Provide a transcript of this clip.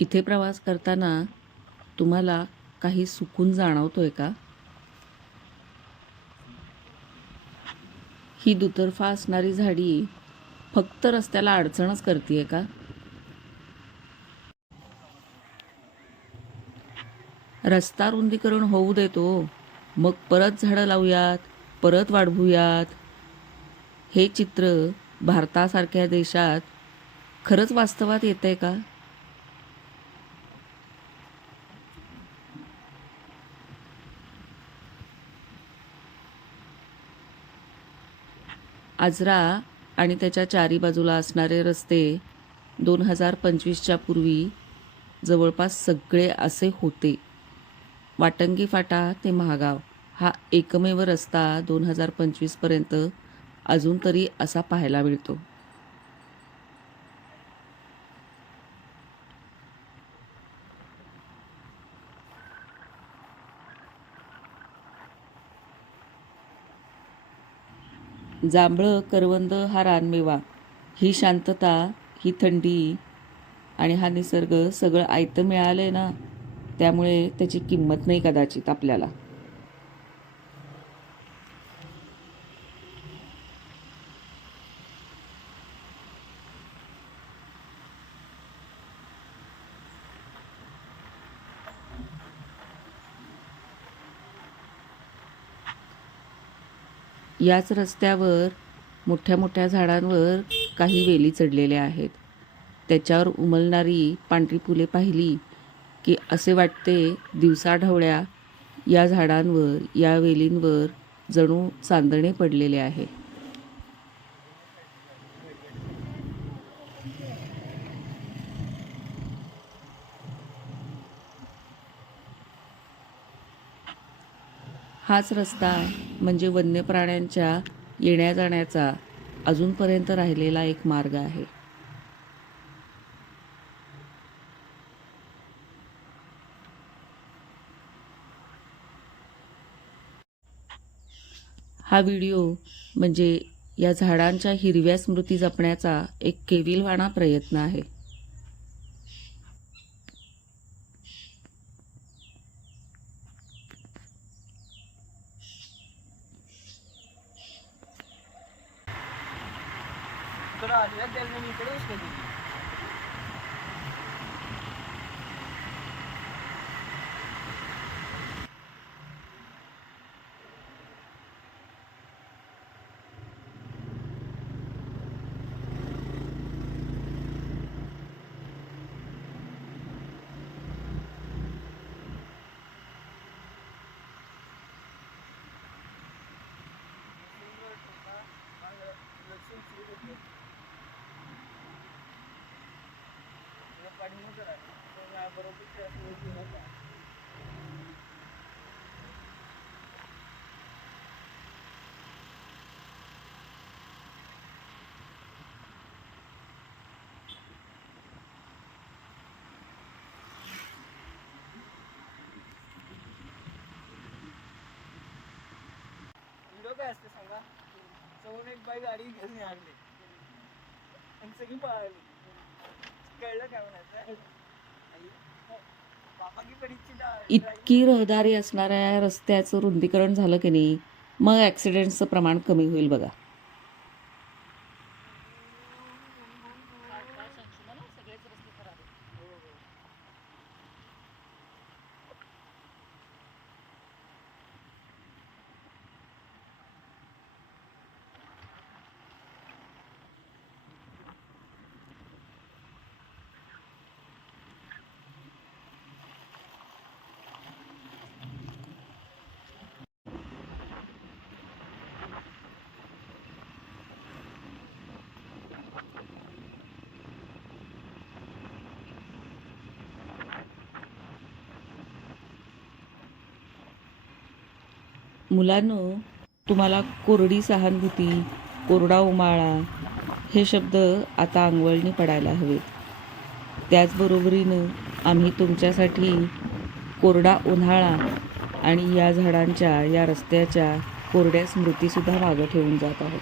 इथे प्रवास करताना तुम्हाला काही सुकून जाणवतोय का? ही दुतर्फा असणारी झाडी फक्त रस्त्याला अडचणच करते का? रस्ता रुंदीकरण होऊ देतो. मग परत झाडं लावूयात परत वाढवूयात. हे चित्र भारतासारख्या देशात खरंच वास्तवात येतंय का? आजरा आणि त्याच्या चारी बाजूला असणारे रस्ते दोन हजार पंचवीसच्या पूर्वी जवळपास सगळे असे होते. वाटंगी फाटा ते महागाव हा एकमेव रस्ता दोन हजार पंचवीसपर्यंत अजून तरी असा पाहायला मिळतो. जांभळं करवंद हा रानमेवा. ही शांतता ही थंडी आणि हा निसर्ग सगळं आयतं मिळालं आहे ना त्यामुळे त्याची किंमत नाही कदाचित आपल्याला. याच रस्त्यावर मोठ्या मोठ्या झाडांवर काही वेली चढलेल्या आहेत. त्याच्यावर उमलणारी पांढरी फुले पाहिली की असे वाटते दिवसाढवळ्या या झाडांवर या वेलींवर जणू चांदणे पडलेले आहे. हाच रस्ता म्हणजे वन्य प्राण्यांच्या येण्या जाण्याचा अजूनपर्यंत राहिलेला एक मार्ग आहे. हा व्हिडिओ म्हणजे या झाडांच्या हिरव्या स्मृती जपण्याचा एक केविलवाणा प्रयत्न आहे. इकडं आली आहे, त्याला मी इकडे उचलली. दिली Thank you. होता. व्हिडिओ काय असते सांगा समोर एक बाई गाडी घेऊन आणली आणि सगळी पळाली कळलं काय म्हणायचं इतकी रहदारी असणाऱ्या रस्त्याचं रुंदीकरण झालं की नाही मग ॲक्सिडेंटचं प्रमाण कमी होईल बघा. मुलांनो तुम्हाला कोरडी सहानुभूती कोरडा उमाळा हे शब्द आता अंगवळणी पडायला हवेत. त्याचबरोबरीनं आम्ही तुमच्यासाठी कोरडा उन्हाळा आणि या झाडांच्या या रस्त्याच्या कोरड्या स्मृतीसुद्धा मागं ठेवून जात आहोत.